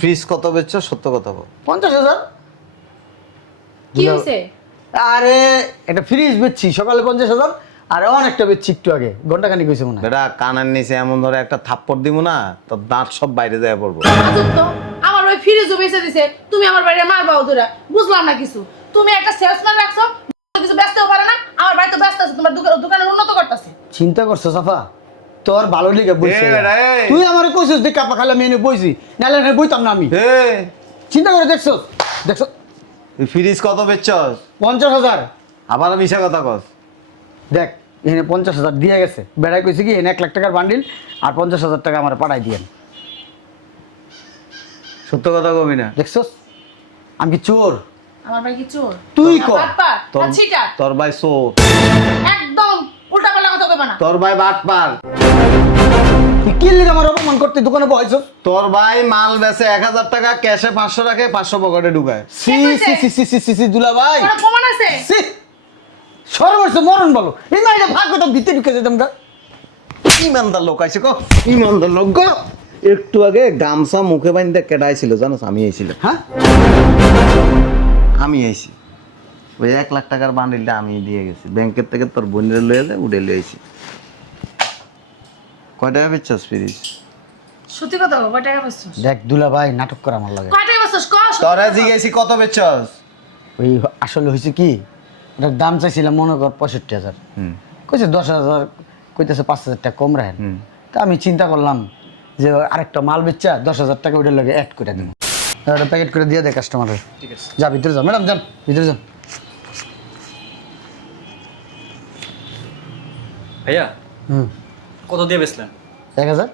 Fridge কত বেচছো সত্য কথা বল। 50,000। কি হইছে? আরে একটা ফ্রিজ বেচছি সকালে 50,000, আর অনেকটা বেচছি একটু আগে, ঘন্টাখানিক হয়েছে মনে হয়। বেটা কানের নিচে এমন ধরে একটা থাপ্পড় দিব না, তোর দাঁত সব বাইরে যায় পড়বো। আজব তো, আমার ওই ফ্রিজও বেচে দিছে, তুমি আমার বাড়িতে মারবাও তোরা, বুঝলাম না কিছু। তুমি একটা সেলসম্যান রাখছো, কিছু বেচতেও পারে না, আমার বাড়ি তো ব্যস্ত আছে, তোমার দোকানের উন্নত করতেছে। চিন্তা করছো সাফা, তোর ভালো লিগে বইছে। এ বেটা, এই। তুই আমারে কইছিস যে কাপা খাইলে আমি এনে বইছি, নাহলে এনে বইতাম না আমি। চিন্তা করে দেখছো দেখছো ফ্রিজ কত বেচছস? 50,000। আবার মিশা কথা কস। দেখ এখানে 50,000 দিয়ে গেছে, বেড়াই কইছে কি এনে 1 লাখ টাকার বান্ডিল আর 50,000 টাকা আমার পাঠাই দিয়েন। সত্য কথা কবি না। দেখছো আমি কি চোর? আমার ভাই কি চোর? তুই কর। বাটপার, তোর আছিটা। তোর ভাই চোর, একদম উল্টাপাল্টা কথা কইবা না। তোর ভাই বাটপার। তুই কি লিগে আমার অপমান করতে দোকানে বসছো? তোর ভাই মাল বেচে 1,000 টাকা, ক্যাশে 500 রাখে, 500 পকেটে ঢুকায়। সি সি সি সি সি সি সি দুলা ভাই, কোনো প্রমাণ আছে? সি সর্বস্ব মরণ বলো এই মাইটা ভাগ কথা ভিতরে ঢুকে যেতাম না। ইমানদার লোক আইছে গো, ইমানদার লোক গো। একটু আগে গামছা মুখে বাইন্ধে কেডাইছিল জানোস? আমি আইছিল। হ্যাঁ আমি আইছি ওই 1 লাখ টাকার বান্ডিলটা আমি দিয়ে গেছি ব্যাংকের থেকে, তোর বোনের লয়ে যায় উড়ে লয়ে আইছি। কয় টাকা বেচছস ফ্রিজ? সত্যি কথা বল, কয় টাকা বেচছস? দেখ দুলা ভাই নাটক করে আমার লাগে। কয় টাকা বেচছস কস? তোরা জিজ্ঞেসি কত বেচছস? ওই আসলে হয়েছে কি, ওটার দাম চাইছিলাম মনে কর 65,000, কইছে 10,000, কইতেছে 5,000 টাকা কম রাখেন। তা আমি চিন্তা করলাম যে আরেকটা মাল বেচা 10,000 টাকা ওইটার লাগে অ্যাড করে দেবো, একটা প্যাকেট করে দিয়ে দে কাস্টমারের। ঠিক আছে যা ভিতরে যাও ম্যাডাম, যান ভিতরে যান। ভাইয়া, হুম কত দিয়ে বেচলেন? 1,000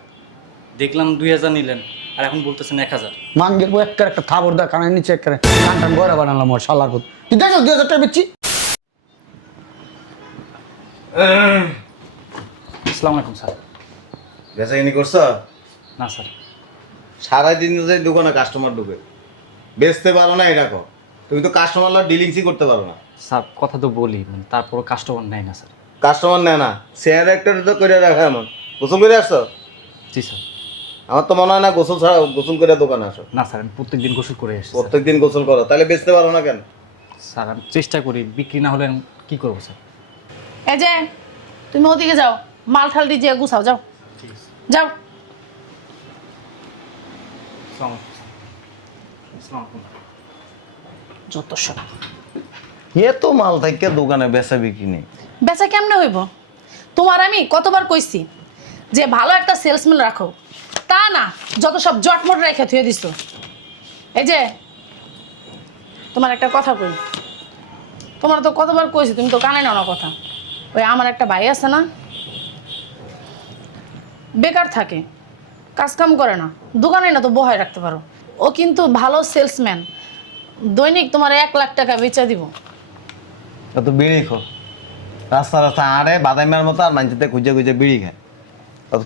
দেখলাম 2,000 নিলেন, আর এখন বলতেছেন 1,000। মাঙ্গের বউ একটা থাবর দা কানের নিচে একটা টান টান গড়া বানালাম ওর শালার পুত। তুই দেখো 2,000 টাকা বেচছি। আসসালামু আলাইকুম স্যার। বেচাকিনি করছ? না স্যার। সারাদিন যে দোকানে কাস্টমার ঢুকে, বেচতে পারো না এটা কো? তুমি তো কাস্টমার ডিলিংসই করতে পারো না। স্যার কথা তো বলি, তারপরও কাস্টমার নেয় না স্যার। কাস্টমার নেয় না, শেয়ার একটা তো করে রাখা এমন। গোসল করে আসছো? জি স্যার। আমার তো মনে হয় না গোসল ছাড়া গোসল করে দোকানে আসো। না স্যার, আমি প্রত্যেকদিন গোসল করে এসেছি। প্রত্যেকদিন গোসল করো, তাহলে বেচতে পারো না কেন? স্যার আমি চেষ্টা করি, বিক্রি না হলে কি করবো স্যার? এই যে তুমি ওদিকে যাও, মাল ঠাল দিয়ে গুছাও, যাও ঠিক আছে। যাও। আসসালামু আলাইকুম। যত সব এ তো মাল থেকে দোকানে বেচা বিক্রি নেই। বেচা কেমনে হইব? তোমার আমি কতবার কইছি যে ভালো একটা সেলসম্যান রাখো, তা না, যত সব জটমট রেখে থুয়ে দিছো। এই যে তোমার একটা কথা কই, তোমার তো কতবার কইছি, তুমি তো কানে নাও না কথা। ওই আমার একটা ভাই আছে না, বেকার থাকে, কাজ কাম করে না, দোকানে না তো বহায় রাখতে পারো। ও কিন্তু ভালো সেলসম্যান, দৈনিক তোমার 1 লাখ টাকা বেচা দিব। তো বিড়ি খো, রাস্তা রাস্তা আড়ে বাদাইমার মতো, আর মানুষতে খুঁজে খুঁজে বিড়ি খায়।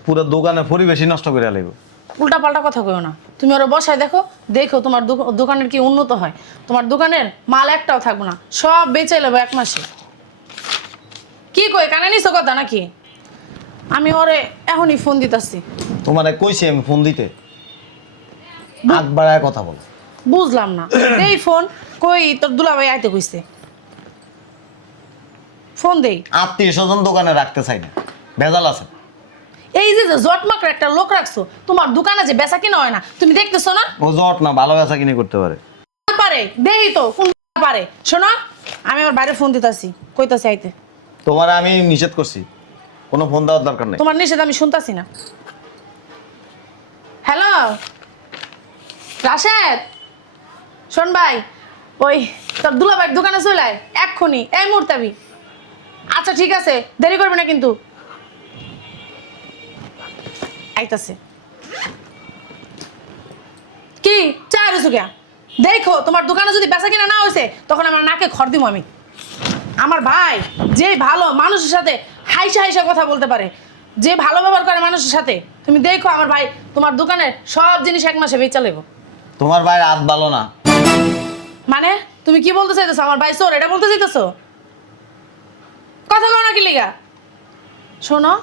পুরো দোকানে পরিবেশই নষ্ট করে লাগবে। উল্টা পাল্টা কথা কইও না। তুমি ওরা বসায় দেখো, দেখো তোমার দোকানের কি উন্নত হয়। তোমার দোকানের মাল একটাও থাকবে না, সব বেচে নেবো 1 মাসে। কি কই, কানে নিছো কথা নাকি? আমি ওরে এখনই ফোন দিতাছি। তোমার কইছি আমি ফোন দিতে, আগ বাড়ায় কথা বলো। বুঝলাম না, দেই ফোন, কই তোর দুলাভাই আইতে কইছে, ফোন দেই। আত্মীয় স্বজন দোকানে রাখতে চাই না, ভেজাল আছে। এই যে জটমাক একটা লোক রাখছো, তোমার দোকানে যে বেচা কিনা হয় না, তুমি দেখতেছো না? ও জট না, ভালো বেচা কিনে করতে পারে। পারে, দেই তো কোন পারে। শোনো, আমি আমার বাইরে ফোন দিতাছি, কইতাছি আইতে। তোমার আমি নিষেধ করছি, কোনো ফোন দেওয়ার দরকার নেই। তোমার নিষেধ আমি শুনতাছি না। হ্যালো রাশেদ, শোন ভাই, ওই তোর দুলাভাইয়ের দোকানে চলে আয় এক্ষুনি, এই মুহূর্তে আবি। আচ্ছা ঠিক আছে, দেরি করবি না কিন্তু। আইতাছে। কি চা রয়েছো কে? দেখো তোমার দোকানে যদি বেচা কিনা না হয়েছে, তখন আমার নাকে খড় দিব আমি। আমার ভাই যে ভালো মানুষের সাথে হাইসা হাইসা কথা বলতে পারে, যে ভালো ব্যবহার করে মানুষের সাথে, তুমি দেখো আমার ভাই তোমার দোকানের সব জিনিস 1 মাসে বেচা লেবো। তোমার ভাই রাত ভালো না। মানে তুমি কি বলতে চাইতেছো? আমার ভাই চোর এটা বলতে চাইতেছো? কথা বলো না কি লিগা? শোনো,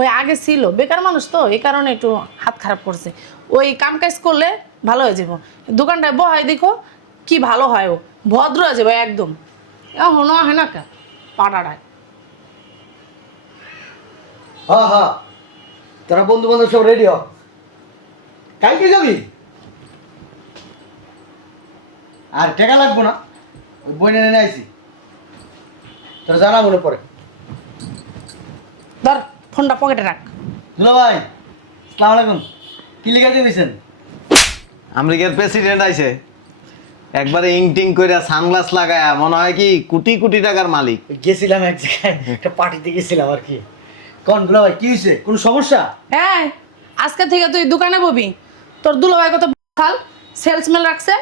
ওই আগে ছিল বেকার মানুষ তো, এই কারণে একটু হাত খারাপ করছে। ওই কাম কাজ করলে ভালো হয়ে যাবো। দোকানটায় বহাই দেখো কি ভালো হয়, ও ভদ্র হয়ে যাবে একদম। এখনো হয় না কে পাড়াড়ায়। হ্যাঁ হ্যাঁ, তোরা বন্ধু বান্ধব সব রেডি হ, কালকে যাবি? আর টাকা লাগবো না, ওই বই নিয়ে আইছি, তোরা জানা মনে পড়ে। ধর ফোনটা পকেটে রাখ। দুলা ভাই, আসসালামু আলাইকুম। কি লিখা দিয়েছেন? আমেরিকার প্রেসিডেন্ট আইছে, একবারে ইংটিং করে সানগ্লাস লাগায়া মনে হয় কি কোটি কোটি টাকার মালিক। গেছিলাম এক জায়গায়, একটা পার্টিতে গেছিলাম আর কি। কোন দুলা ভাই, কি হয়েছে? কোনো সমস্যা? হ্যাঁ, আজকে থেকে তুই দোকানে ববি। তোর দুলাভাই কত খাল সেলসম্যান রাখছে,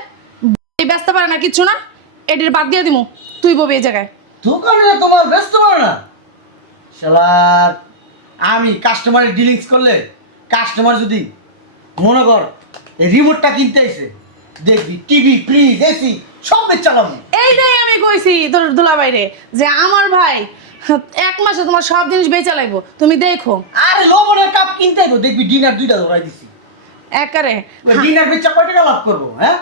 ব্যস্ত পারে না কিচ্ছু না, এটির বাদ দিয়ে দিমু, তুই ববি এই জায়গায়। দোকানে তোমার ব্যস্ত পারে না? শালার, আমি কাস্টমারের ডিলিংস করলে কাস্টমার যদি মনে কর এই রিমোটটা কিনতে আইছে, দেখবি টিভি ফ্রিজ এসি সব চালাবো। এইটাই আমি কইছি তোর দুলাভাই রে, যে আমার ভাই 1 মাসে তোমার সব জিনিস বেচে লাগবো, তুমি দেখো। আরে লবণের কাপ কিনতে আইবো, দেখবি ডিনার 2টা ধরাই দিছি। একারে ওই ডিনার বেচা কয় টাকা লাভ করবো? হ্যাঁ,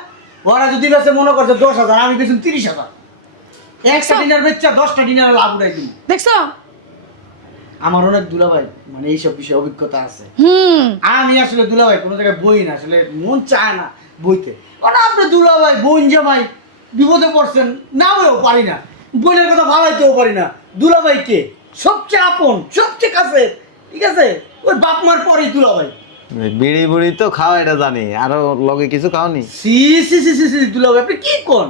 ওরা যদি বেচে মনে করছে 10,000, আমি বেচুন 30,000। একটা ডিনার বেচা 10টা ডিনারে লাভ উঠাই দিই। দেখছো? আমার অনেক দুলাভাই মানে এইসব বিষয়ে অভিজ্ঞতা আছে। আমি আসলে দুলাভাই কোনো জায়গায় বই না, আসলে মন চায় না বইতে। কারণ আপনি দুলাভাই বোন জামাই বিপদে পড়ছেন, না বলেও পারি না, বোনের কথা ভাবাইতেও পারি না। দুলাভাইকে সবচেয়ে আপন, সবচেয়ে কাছে, ঠিক আছে? ওই বাপ মার পরেই দুলাভাই। বিড়ি বুড়ি তো খাওয়া এটা জানি, আরো লগে কিছু খাওনি? সি সি সি সি সি দুলাভাই, আপনি কি কোন?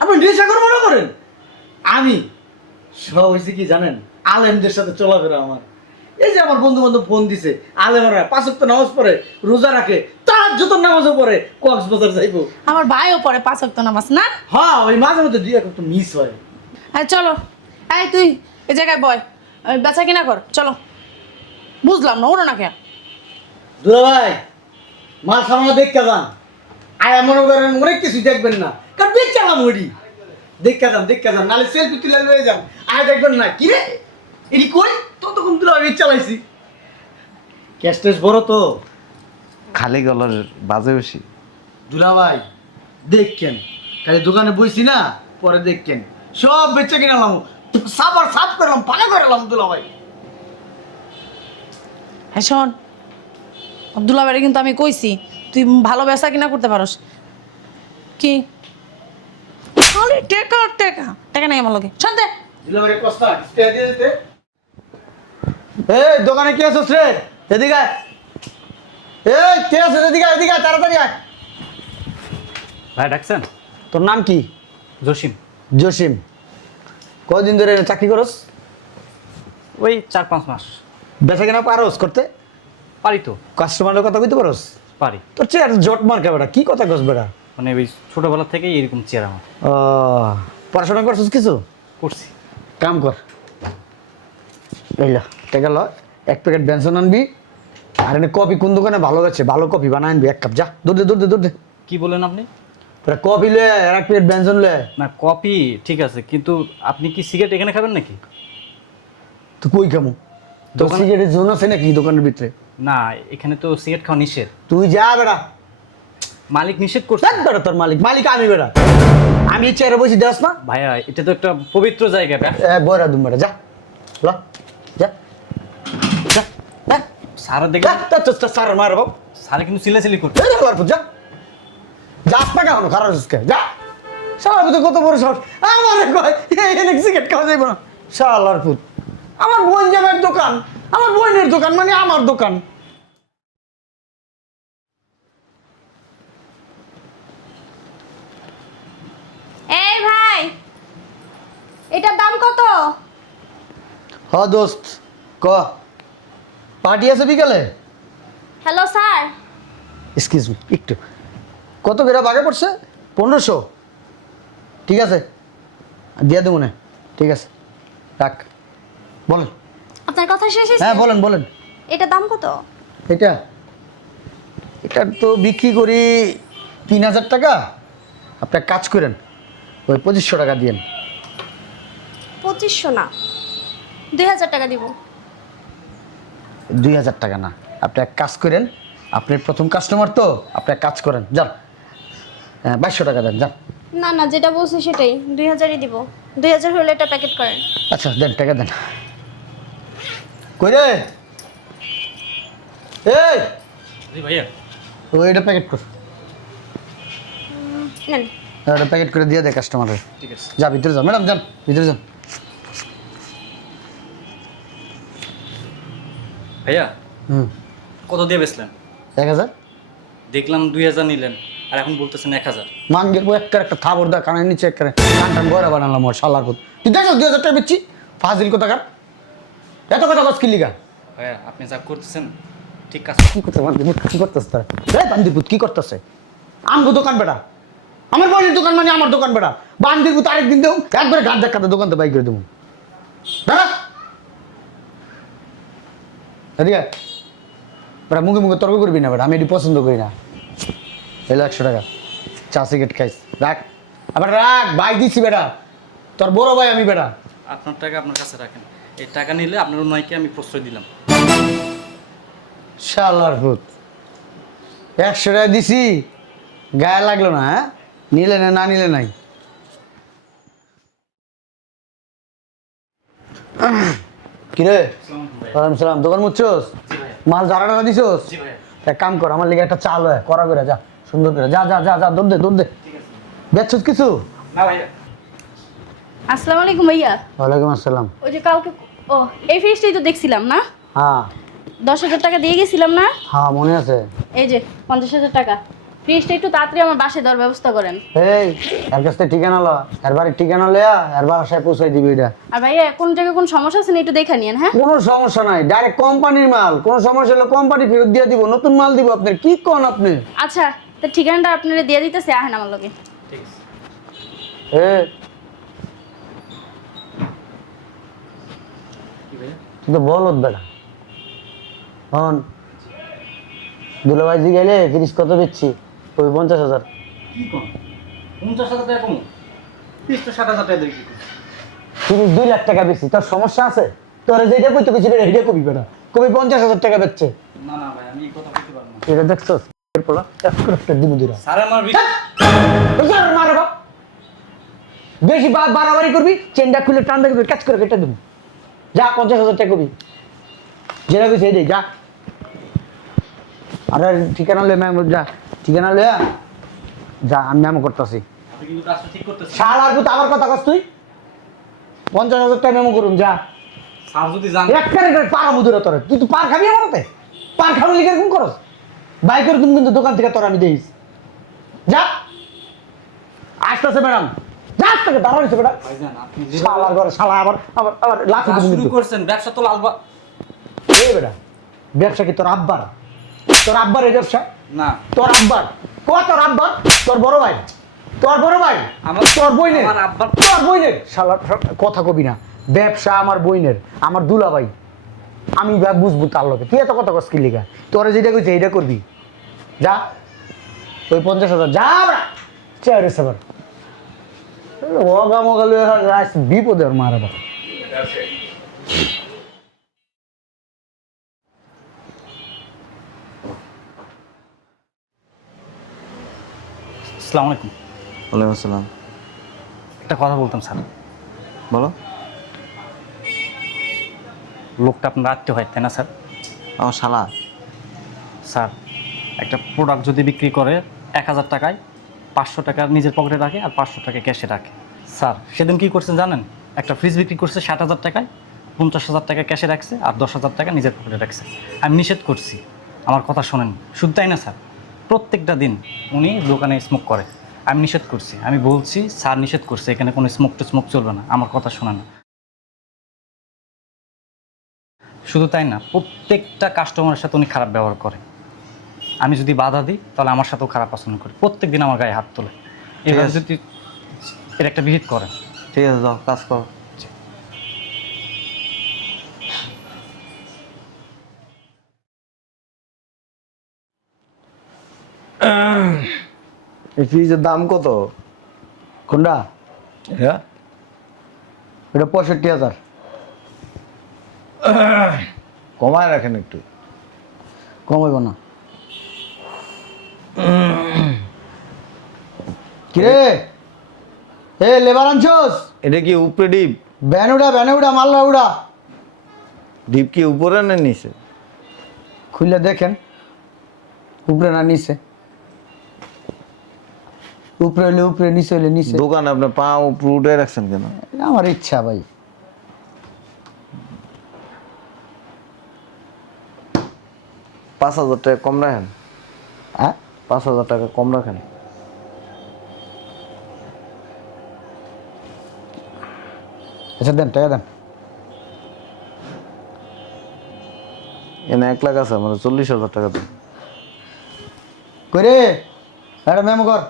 আপনি নেশাখোর মনে করেন? আমি সব হয়েছে কি জানেন, আলেমদের সাথে চলাফেরা আমার। এই যে আমার বন্ধু বান্ধব ফোন দিছে, আলেমরা 5 ওয়াক্ত নামাজ পড়ে, রোজা রাখে, তাহাজ্জুদ নামাজও পড়ে, কক্সবাজার যাইবো। আমার ভাইও পড়ে 5 ওয়াক্ত নামাজ না? হ্যাঁ, ওই মাঝে মধ্যে 2 ওয়াক্ত মিস হয়। হ্যাঁ চলো, এই তুই এই জায়গায় বয়, বেচা কিনা কর, চলো। বুঝলাম না, ওরা না কে দুলাভাই, মাল সামনে দেখতে যান, আয়া মনে করেন অনেক কিছু দেখবেন না, কারণ দেখলাম ওইটি দেখতে যান, নাহলে সেলফি তুলে লয়ে যান, আয়া দেখবেন না। কি রে এটি কই? ততক্ষণ দুলাভাই চালাইছি। ক্যাশ ট্যাশ বড় তো খালি গলার বাজে বেশি। দুলাভাই, দেখছেন খালি দোকানে বইছি না, পরে দেখছেন সব বেচে কিনালাম, সাবার সাফ করলাম, পাকা করলাম দুলাভাই। হ্যাঁ শোন, দুলাভাইরে কিন্তু আমি কইছি তুই ভালো বেচা কিনা করতে পারস। কি খালি টেকা টেকা টাকা নাই আমার লগে, শান্তে। দুলাভাই কস্তা স্টে দিয়ে দিতে। এই দোকানে কি আছিস রে? এদিকে আয়। এই কে আছে? এদিকে আয়, এদিকে আয়, তাড়াতাড়ি আয়। ভাই ডাকছেন? তোর নাম কি? জসিম। জসিম। কদিন ধরে চাকরি করস? ওই 4-5 মাস। বেচা কেনা পারস করতে? পারি তো। কাস্টমারের কথা কইতে পারস? পারি। তোর চেয়ার জট মার্কা বেটা, কি কথা কস বেটা? মানে ওই ছোটবেলা থেকেই এরকম চেয়ার আমার। ও, পড়াশোনা করছিস কিছু? করছি। কাম কর, এইলা টাকা ল, 1 প্যাকেট বেনসন আনবি, আর এনে কফি কোন দোকানে ভালো আছে, ভালো কফি বানায় আনবি 1 কাপ। যা, দূর দে। কি বলেন আপনি? তোরা কফি লে আর 1 প্লেট বেনসন লে। না কপি ঠিক আছে, কিন্তু আপনি কি সিগারেট এখানে খাবেন নাকি? তুই কই খামু? তোর সিগারেটের জোন আছে নাকি দোকানের ভিতরে? না, এখানে তো সিগারেট খাওয়া নিষেধ। তুই যা বেটা। মালিক নিষেধ করছে। দেখ বেটা, তোর মালিক আমি বেটা, আমি চেয়ারে বসি দেস না? ভাইয়া এটা তো একটা পবিত্র জায়গা। বয়রা দুম বেটা, যা ল, যা যা যা। স্যার দেখবেন, তোর সার মার বাবু, স্যার কিন্তু চিল্লাচিল্লি করছে। যা যা না কেন খারাপ হচ্ছে, যা। শালার পুত কত বড় শট, আমার কয় এনে সিগারেট খাওয়া যাইব না। শালার পুত, আমার বোন জামাইয়ের দোকান, আমার বোনের দোকান মানে আমার দোকান। এই ভাই, এটার দাম কত? হ দোস্ত, ক পার্টি আছে বিকালে? Hello sir. এক্সকিউজ মি, একটু কত বেড়া বাগে পড়ছে? 1500। ঠিক আছে, দিয়ে দেবো না। ঠিক আছে, রাখ, বলেন। আপনার কথা শেষ হয়েছে? হ্যাঁ বলেন। এটার দাম কত? এটা তো বিক্রি করি 3000 টাকা। আপনি এক কাজ করেন, ওই 2500 টাকা দিয়েন। 2500 না, 2000 টাকা দিব। 2000 টাকা না, আপনি এক কাজ করেন, আপনি প্রথম কাস্টমার তো, আপনি এক কাজ করেন, যান হ্যাঁ 2200 টাকা দেন যান। না না, যেটা বলছি সেটাই, 2000ই দিব। 2000 হলে এটা প্যাকেট করেন। আচ্ছা দেন, টাকা দেন। কই রে এই জি ভাইয়া। তো এটা প্যাকেট কর, নেন। এটা প্যাকেট করে দিয়ে দে কাস্টমারের। ঠিক আছে যা ভিতরে যান ম্যাডাম, যান ভিতরে যান। ভাইয়া, হুম কত দিয়ে বেচলেন? 1000 দেখলাম 2000 নিলেন আর এখন বলতেছেন 1000। মাঙ্গের বউ একটা থাবর দা কানের নিচে একটা টান টান গড়া বানালাম ওর শালার পুত। তুই দেখো 2000 টাকা বেচছি, ফাজিল কোথাকার, এত কথা কস কি লিগা? ভাইয়া আপনি যা করতেছেন ঠিক কাজ। কি করতে কি করতেছ তারা? এই বান্দিপুত কি করতেছে? আমগো দোকান বেটা, আমার বোনের দোকান মানে আমার দোকান বেটা। বান্দিপুত আরেকদিন দেও একবারে ঘাট ধাক্কাতে দোকান তো বাইক করে দেবো। দাঁড়া এদিকে বেটা, মুখে মুখে তর্ক করবি না বেটা, আমি এটি পছন্দ করি না। এলো 100 টাকা, চা সিগারেট খাইস, রাখ। আবার রাখ, ভাই দিছি বেটা, তোর বড় ভাই আমি বেটা। আপনার টাকা আপনার কাছে রাখেন, এই টাকা নিলে আপনার নয়কে আমি প্রশ্রয় দিলাম। শালার ভূত, 100 টাকা দিছি, গায়ে লাগলো না? হ্যাঁ, নিলে না, না নিলে নাই। কিরে ওয়ালাইকুম সালাম, দোকান মুচ্ছস? জি ভাইয়া। মাল জারা টাকা দিছস? জি ভাইয়া। এক কাম কর, আমার লিগে একটা চাল হয় করা করে যা, সুন্দর করে যা যা যা যা, দৌড় দে দৌড় দে। ঠিক আছে। বেচছস কিছু? না ভাইয়া। আসসালামু আলাইকুম ভাইয়া। ওয়ালাইকুম আসসালাম। ওই যে কালকে, ও এই ফিসটাই তো দেখছিলাম না, হ্যাঁ 10,000 টাকা দিয়ে গেছিলাম না? হ্যাঁ মনে আছে। এই যে 50,000 টাকা। ফিসটা একটু তাড়াতাড়ি আমার বাসায় দেওয়ার ব্যবস্থা করেন। এই এর কাছ থেকে ঠিকানা লো, এর বাড়ির ঠিকানা লয়া এর বাসায় পৌঁছাই দিবি। এটা আর ভাইয়া কোন জায়গায় কোন সমস্যা আছে না একটু দেখে নিয়েন, হ্যাঁ? কোনো সমস্যা নাই, ডাইরেক্ট কোম্পানির মাল, কোনো সমস্যা হলে কোম্পানি ফেরত দিয়ে দিব, নতুন মাল দিব। আপনার কি কোন আপনি? আচ্ছা, তো ঠিকানাটা আপনারা দিয়ে দিতেছে, আহেন আমার লগে। ঠিক আছে। এ কি ভাইয়া? তুই তো বলত বেটা। হন দুলাভাইজি গেলে ফিরিস কত বেচছি? ওই 50,000। কি কোন 50,000 টাকা কম? 60,000 টাকা দিয়ে কি করব? ফিরিস 2 লাখ টাকা বেশি, তোর সমস্যা আছে? তোর যেটা কইতে কইছি এটা কবি বেটা, কবি 50,000 টাকা বেচছে। না না ভাই, আমি এই কথা বলতে পারবো না। এটা দেখছস এরপর একটা দিমু দিরা স্যার আমার মারে বাপ, বেশি বাড়াবাড়ি করবি চেনটা খুলে টান দেখবি, কাজ করে কেটে দেবো। যা 50,000 টাকা কবি, যেটা কইছে এই যা। আরে ঠিকানা লয়ে ম্যাম, যা ঠিকানা লয়ে যা, আমি ম্যাম করতেছি। আপনি কিন্তু কাজটা ঠিক করতেছেন। শালার পুত আবার কথা কস তুই? 50,000 টাকা মেমো করুন যা। স্যার যদি জান একটা পাড়া মুদুরা তোর, তুই তো পার খাবি আমারতে, পার খাবি লিখে এরকম করস? বাই করে তুমি কিন্তু দোকান থেকে তোর আমি দেইস। যা আসতেছে ম্যাডাম, যা থেকে দাঁড়াইছে বেটা। ভাইজান আপনি যে শালার ঘরে শালা আবার আবার আবার লাঠি কাজ দিবি শুরু কিন্তু। করছেন, ব্যবসা তো লালবা। এই বেটা, ব্যবসা কি তোর আব্বার? তোর আব্বার এই ব্যবসা? না তোর আব্বার তোর আব্বার, তোর বড় ভাই, তোর বড় ভাই, আমার- তোর বইনের, আমার আব্বার- তোর বইনের। শালা কথা কবি না, ব্যবসা আমার বইনের, আমার দুলা ভাই, আমি বুঝবো তার লোকে। তুই এত কথা কস কি লিগা? তোরা যেটা কইছে এইটা করবি। যা ওই 50,000 যা চেয়ারে সেবার ওগা মগা লয়ে বিপদে আর মারা বা। আসসালামু আলাইকুম। ওয়ালাইকুম আসসালাম। একটা কথা বলতাম স্যার। বলো। লোকটা আপনার আত্মীয় হয় তাই না স্যার? আমার শালা। স্যার একটা প্রোডাক্ট যদি বিক্রি করে 1,000 টাকায় 500 টাকা নিজের পকেটে রাখে আর 500 টাকা ক্যাশে রাখে। স্যার সেদিন কী করছেন জানেন? একটা ফ্রিজ বিক্রি করছে 60,000 টাকায়, 50,000 টাকা ক্যাশে রাখছে আর 10,000 টাকা নিজের পকেটে রাখছে। আমি নিষেধ করছি, আমার কথা শোনেন। শুধু তাই না স্যার, প্রত্যেকটা দিন উনি দোকানে স্মোক করে। আমি নিষেধ করছি, আমি বলছি স্যার নিষেধ করছে, এখানে কোনো স্মোক চলবে না। আমার কথা শোনে না। শুধু তাই না, প্রত্যেকটা কাস্টমারের সাথে উনি খারাপ ব্যবহার করে। আমি যদি বাধা দিই তাহলে আমার সাথেও খারাপ আচরণ করে, প্রত্যেক দিন আমার গায়ে হাত তোলে। এভাবে আছে। যদি এর একটা বিহিত করেন। ঠিক আছে, যাও কাজ করো। এই ফ্রিজের দাম কত? কোনটা? হ্যাঁ, এটা 65,000। কমায় রাখেন একটু। কম হইব না। কিরে এ লেবার আনছোস? এটা কি উপরে ডিপ? ব্যান উড়া মাল্লা উড়া। ডিপ কি উপরে না নিচে? খুলে দেখেন উপরে না নিচে। উপরে হইলে উপরে, নিচে হইলে নিচে। দোকানে আপনি পা উপরে উঠে রাখছেন কেন? আমার ইচ্ছা ভাই। 5,000 টাকা কম রাখেন। হ্যাঁ 5,000 টাকা কম রাখেন। আচ্ছা দেন, টাকা দেন। এনে 1 লাখ আছে, মানে 40,000 টাকা দেন। কইরে একটা মেমো কর।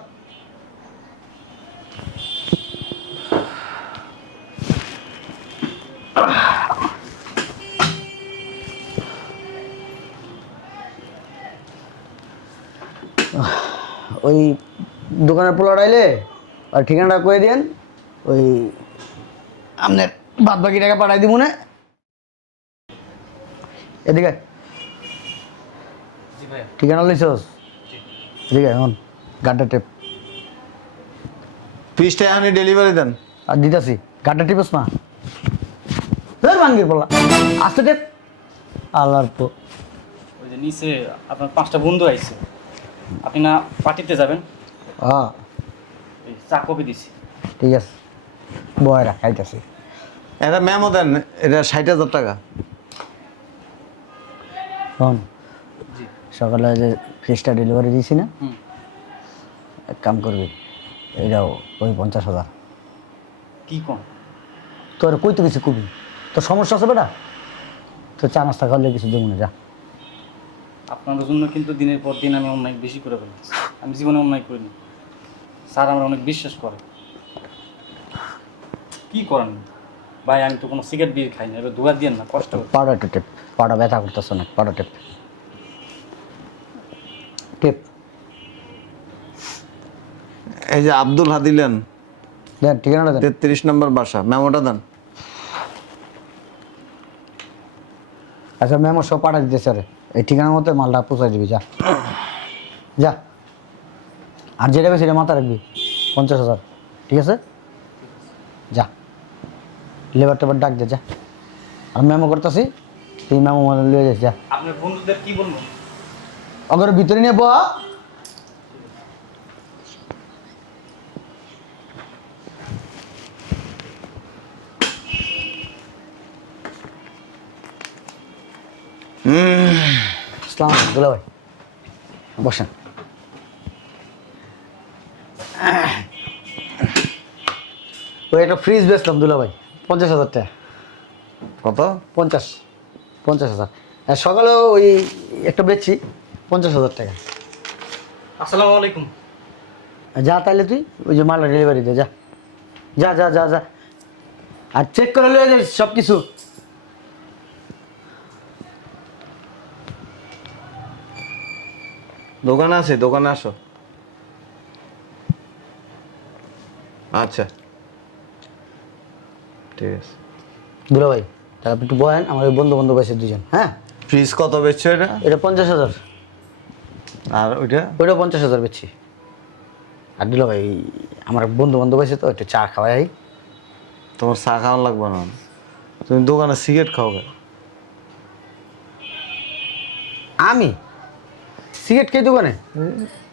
ওই দোকানের পোলার আইলে আর ঠিকানাটা কয়ে দিয়েন, ওই আপনার বাদ বাকি টাকা পাঠাই দিব না। এদিকে আয়। জি ভাইয়া। ঠিকানা লইছস? এদিকে আয়, হন গাড্ডা টেপ পিসটা এখনই ডেলিভারি দেন। আর দিতাছি। গাড্ডা টিপস না ধর ভাঙ্গির বলা আস্তে টেপ। আল্লাহর পো ওই যে নিচে আপনার 5টা বন্ধু আইছে, আপনি না পার্টিতে যাবেন, হ্যাঁ এই চা কফি দিছি। ঠিক আছে, বয়রা খাইতেছি। এটা মেমো দেন, এটা 60,000 টাকা। শোন, জি। সকালে যে ফিসটা ডেলিভারি দিয়েছি না, হুম। এক কাম করবি, এটাও ওই 50,000। কি কম? তোর কই তো কিছু কবি, তোর সমস্যা আছে বেটা? তোর চা নাস্তা খাওয়ালে কিছু দেবো না, যা। আপনার জন্য কিন্তু দিনের পর দিন আমি অন্যায় বেশি করে ফেলছি। আমি জীবনে অন্যায় করিনি, স্যার আমরা অনেক বিশ্বাস করে। কি করেন ভাই, আমি তো কোনো সিগারেট বিয়ে খাই না, এবার দুয়া দিয়ে না, কষ্ট করে। পাউডার টেপ, পাউডার ব্যথা করতেছ না, পাউডার টেপ টেপ এই যে আব্দুল হাদিলেন, দেন, ঠিকানাটা দেন। 33 নম্বর বাসা, মেমোটা দেন। আচ্ছা ম্যাম সব পাঠা দিতে স্যার, এই ঠিকানার মতো মালটা পৌঁছাই দিবি, যা যা। আর যেটা হবে সেটা মাথা রাখবি, 50,000, ঠিক আছে? যা, লেবার টেবার ডাক দে, যা। আর ম্যামও করতেছি, তুই ম্যামও মানে লিয়ে যাস, যা। আপনার বন্ধুদের কি বলবো? অগর ভিতরে নিয়ে বয়া। আসসালামু আলাইকুম দুলা ভাই, বসেন। ওই একটা ফ্রিজ বেচলাম দুলা ভাই, 50,000 টাকা। কত? 50,000। আর সকালেও ওই একটা বেচছি, 50,000 টাকা। আসসালামু আলাইকুম। যা তাইলে তুই ওই যে মালটা ডেলিভারি দে, যা যা যা যা যা। আর চেক করে লয়ে যাস সব কিছু। দোকানে আছে, দোকানে আসো। আচ্ছা ঠিক আছে। দুলা ভাই তাহলে আপনি একটু বয়েন, আমার ওই বন্ধু বান্ধব আছে দুজন। হ্যাঁ, ফ্রিজ কত বেচছো এটা? এটা 50,000, আর ওইটা? ওইটা 50,000 বেচছি। আর দুলা ভাই আমার বন্ধু বান্ধব আছে তো, একটু চা খাওয়াই। তোমার চা খাওয়ান লাগবে না, তুমি দোকানে সিগারেট খাও কেন? আমি সিগারেট খাই দোকানে?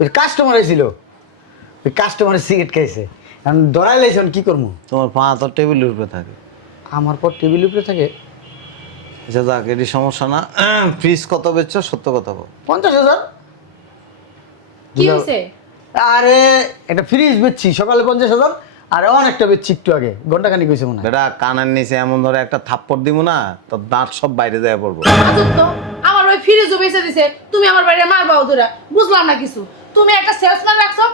ওই কাস্টমার এসেছিল, ওই কাস্টমারের সিগারেট খাইছে, এখন ধরাই লাইছেন কি করবো? তোমার পা তো টেবিলের উপরে থাকে। আমার পর টেবিল উপরে থাকে। আচ্ছা যাক, এটি সমস্যা না। ফ্রিজ কত বেচছো সত্য কথা বল। 50,000। কি হয়েছে? আরে একটা ফ্রিজ বেচছি সকালে 50,000, আর অনেকটা বেচছি একটু আগে, ঘন্টাখানিক হয়েছে মনে হয়। বেটা কানের নিচে এমন ধরে একটা থাপ্পড় দিব না, তোর দাঁত সব বাইরে যায় পড়বো। আজব তো, আমার ওই ফ্রিজও বেঁচে দিছে, তুমি আমার বাড়িতে মারবাও তোরা, বুঝলাম না কিছু। তুমি একটা সেলসম্যান রাখছো,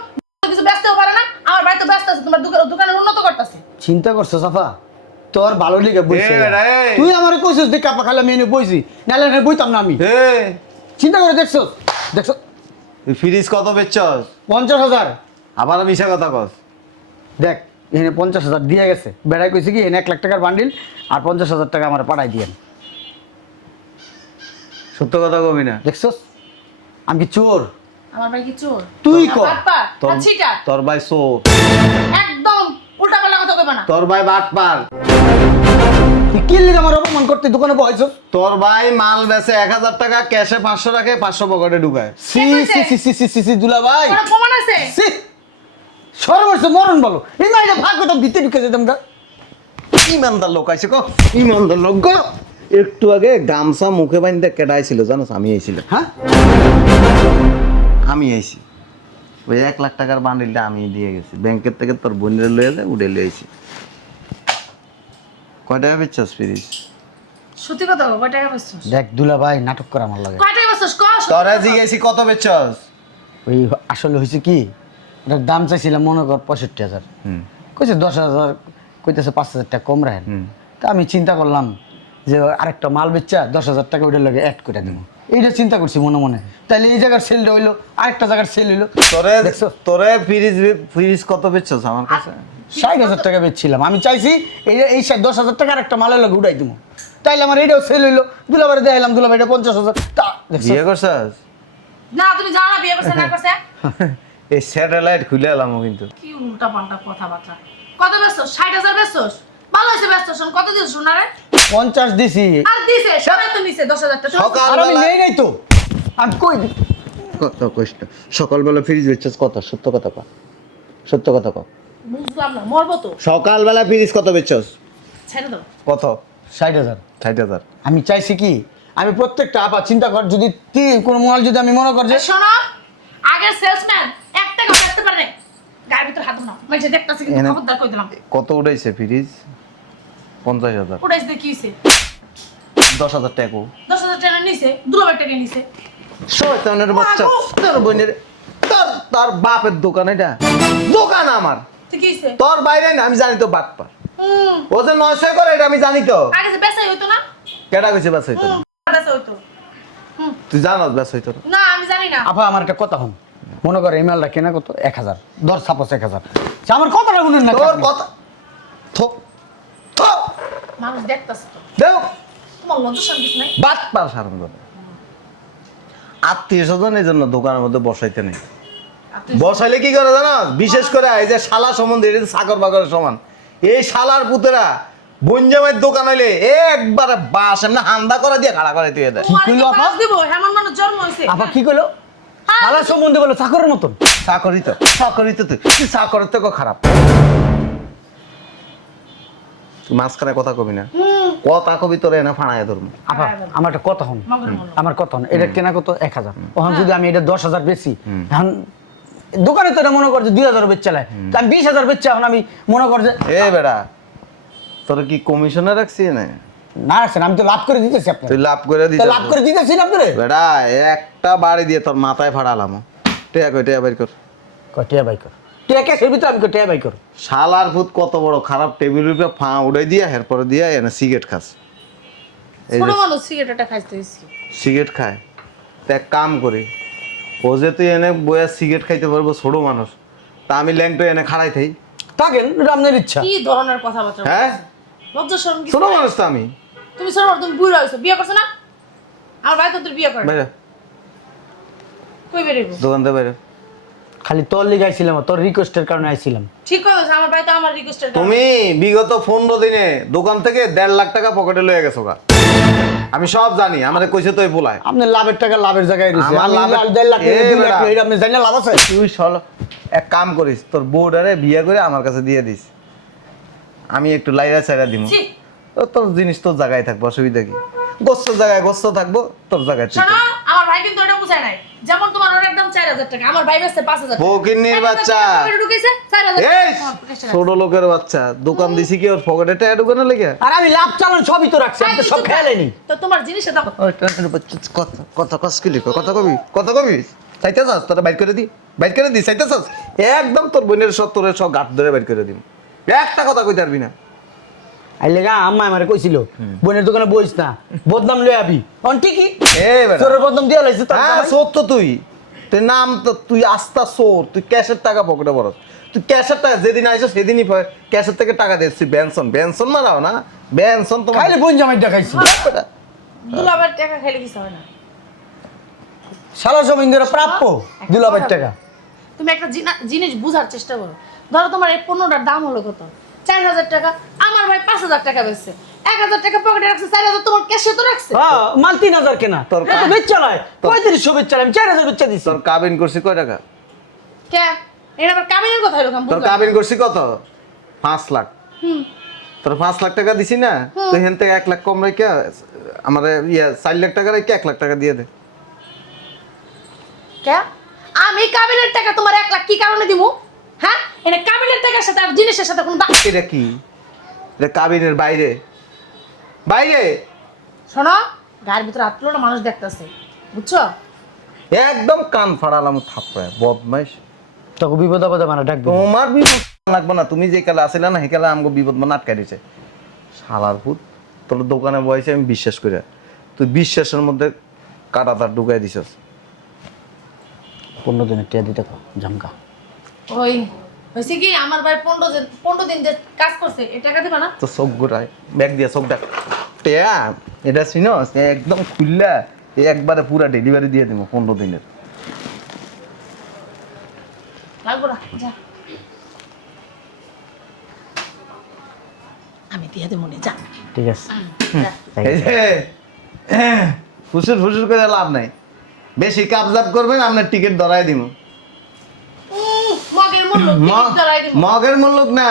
কিছু ব্যস্তও পারে না, আমার বাড়িতে ব্যস্ত আছে, তোমার দোকানের উন্নত করতেছে। চিন্তা করছো সাফা, তোর ভালো লিগে বইছে। এ বেটা, এই। তুই আমার কইছিস যে কাপা খালা মেনে বইছি, নাহলে না বইতাম না আমি। চিন্তা করে দেখছো, দেখছো ফ্রিজ কত বেচছস? 50,000। আবার মিশা কথা কস। দেখ এখানে 50,000 দিয়ে গেছে, বেড়াই কইছে কি এনে 1 লাখ টাকার বান্ডিল, আর 50,000 টাকা আমার পাঠাই দিয়েন। সত্য কথা কবি না? দেখছো আমি কি চোর? আমার ভাই কি চোর? তুই না, কর। বাটপার, তোর না চিটার। তোর ভাই চোর, একদম উল্টাপাল্টা কথা কইবা না। তোর ভাই বাটপার। তুই কি লিগে আমার অপমান করতে দোকানে বসছ? তোর ভাই মাল বেচে 1000 টাকা, ক্যাশে 500 রাখে, 500 পকেটে ঢুকায়। সি সি সি সি সি সি সি দুলা ভাই কোনো প্রমাণ আছে? সি সর্বস্ব মরণ বলো এই মাইটা ভাগ করতাম ভিতরে ঢুকে যেতাম গা। ইমানদার লোক আইছে গো, ইমানদার লোক গো। একটু আগে গামছা মুখে বাঁধতে কেটাইছিল জানোস? আমি আইছিলাম, হ্যাঁ আমি আইছি। ওই 1 লাখ টাকার বান্ডিলটা আমি দিয়ে গেছি ব্যাংকের থেকে, তোর বোনের লয়ে যায় উড়ে লয়ে আইছি। কয় টাকা বেচছস ফ্রিজ? সত্যি কথা বল, কয় টাকা বেচছস? দেখ দুলা ভাই নাটক করে আমার লাগে। কয় টাকা বেচছস? ক সত্যি তোরা কথা বল। জিজ্ঞাসি কত বেচছস? ওই আসলে হয়েছে কি এটার দাম চাইছিলাম মনে কর 65,000, কইছে 10,000, কইতেছে 5,000 টাকা কম রাখেন। তা আমি চিন্তা করলাম যে আরেকটা মাল বেচা 10,000 টাকা ওইটার লগে অ্যাড করে দেবো, এইটা চিন্তা করছি মনে মনে। তাইলে এই জায়গার সেলটা হইলো, আরেকটা জায়গার সেল হইলো। তোরে দেখছো? তোরে ফ্রিজ কত বেচছস আমার কাছে? 60,000 টাকা বেচছিলাম। আমি চাইছি এই 10,000 টাকা আরেকটা মালের লগে উড়াই দেবো, তাইলে আমার এইটাও সেল হইলো। দুলাবারে দেখাইলাম, দুলাবাইটা 50,000। তা দেখছো? বিয়ে করছস? না তুমি জানো না বিয়ে করছে না করছে? এই স্যাটেলাইট খুলে এলাম কিন্তু। কি উল্টাপাল্টা কথাবার্তা। কত বেচছস? 60,000 বেচছস? ভালো হইছে বেচছস। কত দিছস সোনারে? 50 দিছি। আর দিছে, সবাই তো নিছে 10,000 টাকা। সকাল আর আমি নেই নাই তো, আমি কই দিই? কত কষ্ট। সকালবেলা ফ্রিজ বেচছস কত? সত্য কথা কও, সত্য কথা কও। বুঝলাম না, মরবো তো। সকালবেলা ফ্রিজ কত বেচছস? ছেড়ে দাও। কত? 60,000। 60,000। আমি চাইছি কি, আমি প্রত্যেকটা আপা চিন্তা কর, যদি কোনো মাল যদি আমি মনে কর যে এই শোনো, আগের সেলসম্যান 1 টাকা বেচতে পারে না। গায়ের ভিতর হাত দাও। মানে দেখতাছি কিন্তু এনে- খবরদার কই দিলাম। কত উঠাইছে ফ্রিজ? 50,000। উড়াইছে দিয়ে কি হইছে? 10,000 টাকা কো। 10,000 টাকা নিছে, দুলাভাই টাকা নিছে। শয়তানের বাচ্চা, তোর বোনের তোর বাপের দোকান এটা, দোকান আমার। তো কি হইছে? তোর বাইরে না, আমি জানি তো বাটপা। হুম, ও যে 900 করে এটা আমি জানি তো। আগে যে বেচাই হইতো না? কেডা কইছে বাস হইতো না? বেচা হইতো। তুই জানোস বাস হইতো না? না আমি জানি না। আপা আমার একটা কথা হন, মনে কর এই মালটা কেনা কত? 1,000, দর সাপোজ 1,000। আমার কথাটা শুনেন না তোর আপনি। কথা থোক থোক মানুষ দেখতাছে তো। দেও তোমার লজ্জা শরম কিছু নাই? বাটপার সারন করে। আত্মীয় স্বজন এই জন্য দোকানের মধ্যে বসাইতে নেই। বসাইলে কি করে জানো? বিশেষ করে এই যে শালা সম্বন্ধে, এটা তো সাগর বাগরের সমান। এই শালার পুতেরা বঞ্জামের দোকান হইলে একবারে বাস এমনি হান্দা করে দিয়ে খাড়া করে দিয়ে দেয়। তোমার কইলো কি আপা? পাস দিব? হেমন মানুষ জন্ম হইছে। আপা কি কইলো? শালা সম্বন্ধে বলো চাকরের মতন। চাকরি তো তুই চাকরের থেকেও খারাপ। তুই মাঝখানে কথা কবি না, কথা কবি তোর এনে ফাড়ায় ধরবো। আপা আমার একটা কথা হন, মগর বলো। আমার কথা হন, এটা কেনা কত? 1,000। ওখানে যদি আমি এটা 10,000 বেশি, এখন দোকানে তো এটা মনে কর যে 2,000 বেচ চালায়, তো আমি 20,000 বেচছি। এখন আমি মনে কর যে এ বেড়া, তোর কি কমিশনে রাখছি না? না রাখছেন, আমি তো লাভ করে দিতেছি আপনার। তুই লাভ করে দিস। লাভ করে দিতেছি না আপনারে। বেড়া একটা বাড়ি দিয়ে তোর মাথায় ফাড়ালাম। টেয়া কই, টেয়া বের কর। কটিয়া বাই কর, টিয়া ক্যাশের ভিতরে আমি কটিয়া বাই কর। শালার ভূত কত বড় খারাপ, টেবিলের উপরে ফা উড়াই দিয়া এরপরে দিয়া এনে সিগারেট খাস। এই ছোট যে মানুষ সিগারেটটা খাইতে হইছে। সিগারেট খায়, তা এক কাম করি, ও যে তুই এনে বইয়া সিগারেট খাইতে পারবো ছোট মানুষ, তা আমি ল্যাংটো এনে খাড়াই থাই। থাকেন, এটা আপনার ইচ্ছা। কি ধরনের কথাবার্তা হ্যাঁ? বলছো? লজ্জা শরম কিছু ছোট নাই? মানুষ তো আমি। তুমি ছোট মানুষ, তুমি বুড়া হইছো। বিয়ে করছো না? আমার ভাই তো তোর বিয়ে করে। বাইরে কই বেরেবো? দোকান থেকে বাইরে। খালি তোর লিগে আইছিলাম, তোর রিকোয়েস্টের কারণে আইছিলাম। ঠিক কথা, আমার ভাই তো আমার রিকোয়েস্টের। তুমি বিগত 15 দিনে দোকান থেকে 1.5 লাখ টাকা পকেটে লয়ে গেছো গা। আমি সব জানি, আমাদের কইছে তো এই বলায়। আপনার লাভের টাকা লাভের জায়গায় রয়েছে। আমার আমি লাভের- 1.5 লাখ, এ 2 লাখ, বেটা। এটা আপনি জানেন লাভ আছে? তুই এক কাম করিস, তোর বউডারে বিয়ে করে আমার কাছে দিয়ে দিস, আমি একটু লাইরা চাইরা দিব। ছি, তোর জিনিস তোর জায়গায় থাকবো, অসুবিধা কি? গোস্ত জায়গায় গোস্ত থাকবো, তোর জায়গায় তুই শোনো, থাক। আমার ভাই কিন্তু ওটা বুঝায় নাই। যেমন তোমার ওর একদম 4,000 টাকা, আমার ভাই বেচছে 5,000 টাকা। ফকিন্নির 1,000 বাচ্চা। টাকা পকেটে ঢুকেছে, 4,000 টাকা এই আমার পকেটে টাকা। ছোট লোকের বাচ্চা, দোকান দিছি কি ওর পকেটে টাকা ঢুকানো লেগে? আর আমি লাভ চালান সবই তো রাখছি, আমি তো সব খেয়ালেনি। তো তোমার জিনিসের দাম ওই ট্রেনের বাচ্চা, কথা কস কি লিখো, কথা কবি চাইতে চাস তোরা বাইর করে দি চাইতে চাস একদম তোর বোনের সব তোর সব গাঁট ধরে বাইর করে দিম, একটা কথা কইতে পারবি না। আইলে গা আম্মা আমারে কইছিল বোনের দোকানে বইস না, বদনাম লই আবি। অন ঠিকই এ বেটা, তোর বদনাম দিয়া লাইছে তো। হ্যাঁ চোর তো তুই নাম তো, তুই আস্তা চোর, তুই ক্যাশের টাকা পকেটে বড়, তুই ক্যাশের টাকা যেদিন আইসো সেদিনই ক্যাশের থেকে টাকা দিচ্ছি। বেনসন মারাও না, বেনসন তোমার খাইলে বোন জামাই দেখাইছি। বেটা। দুলাবার টাকা খাইলে কিছু হয় না। শালা জমিনের প্রাপ্য দুলাভের টাকা। তুমি একটা জিনিস বুঝার চেষ্টা করো। ধরো তোমার এই পণ্যটার দাম হলো কত, 4,000 টাকা। আমার ভাই 5,000 টাকা বেচছে, 1,000 টাকা পকেটে রাখছে, 4,000 তোমার ক্যাশে তো রাখছে। হ্যাঁ মাল 3,000 কেনা, তোর কত বেচা নয় 3500 বেচা, আমি 4,000 বেচা দিছি। তোর কাবিন করছি কয় টাকা? কে এটা আবার কাবিনের কথা এরকম তোর বুঝলাম। কাবিন করছি কত? 5 লাখ। হুম, তোর 5 লাখ টাকা দিছি না, তুই হেন থেকে 1 লাখ কম রেখে আমার 4 লাখ টাকা রেখে 1 লাখ টাকা দিয়ে দে। কে আমি কাবিনের টাকা তোমার 1 লাখ কি কারণে দিমু? হ্যাঁ, এটা কাবিনের টাকার সাথে আর জিনিসের সাথে কোনো এটা কি? এটা কাবিনের বাইরে বাইরে। শোনো, গায়ের ভিতরে হাত তুলো না, মানুষ দেখতেছে, বুঝছো? একদম কান ফাড়ালাম থাপড়ায়, বদমাইশ। তোকে বিপদ আপদে মানে ডাকবি। তোমার বিপদ লাগবে না, তুমি যে কালে আসিলা না সেকালে আমাকে বিপদ মানে আটকাই দিছে শালার পুত। তোর দোকানে বসে আমি বিশ্বাস করে, তুই বিশ্বাসের মধ্যে কাটাতার ঢুকাই দিছস। 15 দিনের টিয়া দিতে কো জামকা। ওই হয়েছে কি, আমার ভাই 15 দিন যে কাজ করছে এই টাকা দিবা না? তো চোখ গোটায় ব্যাগ দিয়ে চোখ দেখ টেয়া, এটা চিনস একদম খুললা একবারে পুরা ডেলিভারি দিয়ে দিব 15 দিনের। লাগবো না, যা আমি দিয়ে দেবো নে, যা। ঠিক আছে। যা। এই যে ফুসুর ফুসুর করে লাভ নাই, বেশি কাবজাব করবেন আপনার টিকিট ধরাই দিব। মগের মূল্য টিকিট ধরাই দিব। মগের মূল্য না,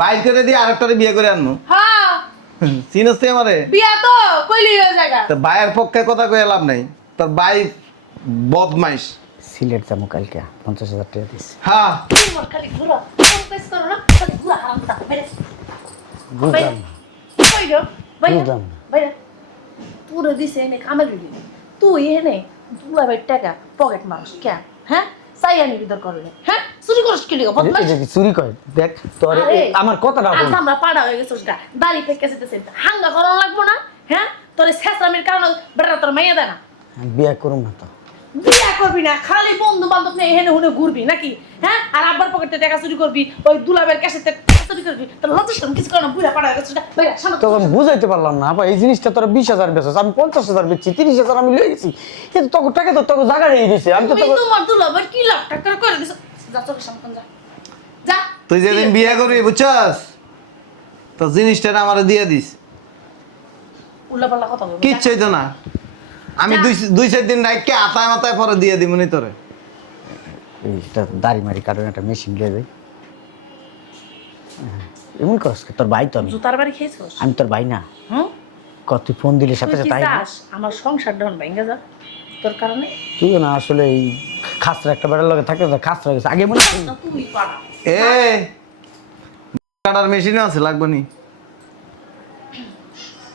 বাইর করে দিয়ে আরেকটারে বিয়ে করে আনবো। হ্যাঁ, চিনস তুই আমারে? বিয়া তো কইলি হয়ে জায়গা। তো বাইয়ের পক্ষে কথা কয়ে লাভ নাই, তোর বাই বদমাইশ। সিলেট যাবো কালকে, 50,000 টাকা দিছি। হ্যাঁ তোমার খালি ঘুরো, কনফেস করো না, খালি ঘুরা হারামটা। বাইরে বুঝলাম। বাইরে বাইরে বুঝলাম। বাইরে পুরো দিছে এনে কামে দিবি তুই, এনে দুলাভাই টাকা পকেট মারস কে? হ্যাঁ, চাই আমি বিদর করলে, হ্যাঁ চুরি করিস কি লিগা বদমাইশ? এটা কি চুরি করে? দেখ তোর আরে, আমার কথাটা বল। আমরা পাড়া হয়ে গেছিস গা, দাড়ি থেকে যেতেছে, হাঙ্গা করা লাগবো না? হ্যাঁ, তোর শেষরামের কারণে বেটা তোর মাইয়া দেয় না। আমি বিয়ে করুম না তো। বিয়া করবি না, খালি বন্ধু বান্ধব নিয়ে হেনে হুনে ঘুরবি নাকি? হ্যাঁ, আর আব্বার পকেটে টাকা চুরি করবি, ওই দুলাবের কাছে চুরি করবি, তোর লজ্জা শরম কিছু করে না, বুড়া পাড়া হয়ে গেছিস গা। বাইরে সামনে তোকে আমি বুঝাইতে পারলাম না আপা, এই জিনিসটা তোরা 20,000 বেচছ, আমি 50,000 বেচছি, 30,000 আমি লয়ে গেছি। কিন্তু তোকে টাকা তো তোকে জায়গা নেই দিছে, আমি তো তুমি তোকে তোমার দুলাবের কি লাখ টাকা করে দিছ? যা চোখের সামনে যা, যা। তুই যেদিন বিয়ে করবি বুঝছস, তো জিনিসটা আমার দিয়ে দিস। উল্লাপাল্লা কথা বলবি না। কিচ্ছুই তো না, আমি দুই চার দিন রাখকে আতায় মাথায় পরে দিয়ে দিব নি তোরে। এইটা দাড়ি মারি কারণ একটা মেশিন লিয়ে যাই। এমন করস কে? তোর ভাই তো আমি, জুতার বাড়ি খেয়েছিস? আমি তোর ভাই না? হুম, কত তুই ফোন দিলে সাথে তুই কি সাথে আইবি। চাস আমার সংসার ডন ভেঙে যা তোর কারণে? তুই না আসলে এই খাসরা একটা বেড়ার লগে থাকতে খাসরা গেছে আগে মনে হয়। না, তুই পাড়া। এ কাটার মেশিনও আছে, লাগবে নি?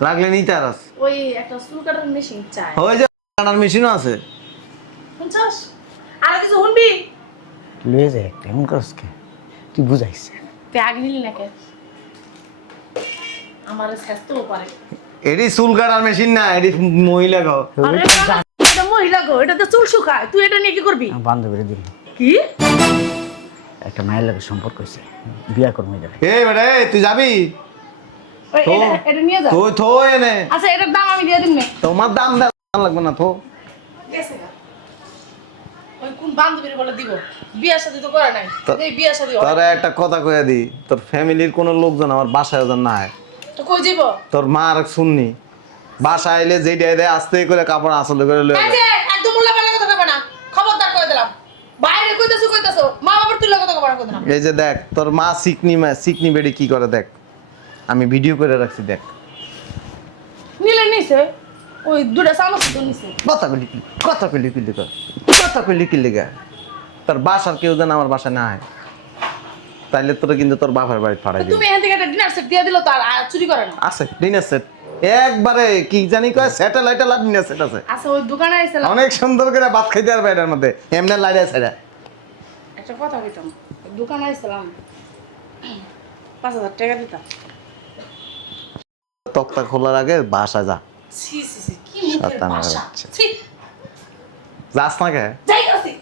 লাগলে নিতে আর আছে। ওই একটা চুল কাটার মেশিন চাই, ওই যে কাটার মেশিনও আছে। শুনছস? আর কিছু শুনবি? লয়ে যায় একটা, এমন করস কে? তুই বুঝাইস। তুই আগে নিলি না কে? আমার স্বাস্থ্যও পারে। এটি চুল কাটার মেশিন না, এটি মহিলা গো। আরে বাবা, এটা মহিলা গো, এটা তো চুল শুকায়, তুই এটা নিয়ে কি করবি? বান্ধবীরে দিল, কি? একটা মায়ের লগে সম্পর্ক হয়েছে, বিয়া করবো যাবে। এ বেটা এ, তুই যাবি? ওই, তো? এটা নিয়ে যা। তুই থো এনে, আচ্ছা, এটার দাম আমি দিয়ে দিন না। তোমার দাম দেওয়া লাগবে না থো। গেছে গা। ওই কোন বান্ধবীর বলে দিব? বিয়ার সাথে তো করে নাই। এই বিয়ার সাথে তোরা একটা কথা কয়ে দি, তোর ফ্যামিলির কোনো লোকজন আমার বাসায় যেন না আয়। তো কই যাব? তোর মা আর শুননি, বাসায় আইলে যেটা দেয় আস্তে করে কাপড় আসলে করে লয়ে এই যায়। যে একদম উল্লাপাল্লা কথা কইবা না, খবরদার কই দিলাম। বাইরে কইতাছো, মা বাবার তুই কথা কইবা না কই দিলাম। এই যে দেখ তোর মা সিকনি বেডি কি করে দেখ, আমি ভিডিও করে রাখছি দেখ। নিলে নিছে, ওই দুটা চামচ তো নিছে। কথা কইলি কি কর, কথা কইলি কি লিগা? তোর বাসার কেউ যেন আমার বাসায় না আয়, তাইলে তোরা কিন্তু তোর বাবার বাড়ি ফাড়াই দিবি। তুমি এখান থেকে একটা ডিনার সেট দিয়ে দিলো তো আর চুরি করে না। আছে ডিনার সেট, একবারে কি জানি কয় স্যাটেলাইট ডিনার সেট আছে। আচ্ছা, ওই দোকানে আইছিলাম, অনেক সুন্দর করে ভাত খাইতে পারবে এটার মধ্যে, এমনি লাইট আছে এটা। একটা কথা কইতাম, ওই দোকানে আইছিলাম 5,000 টাকা দিতাম। তক্তা খোলার আগে বাসা যা, ছি ছি ছি, কি মুখের শয়তানের ভাষা। বাচ্চা। ছি, যাস না কে? যাই গেছি।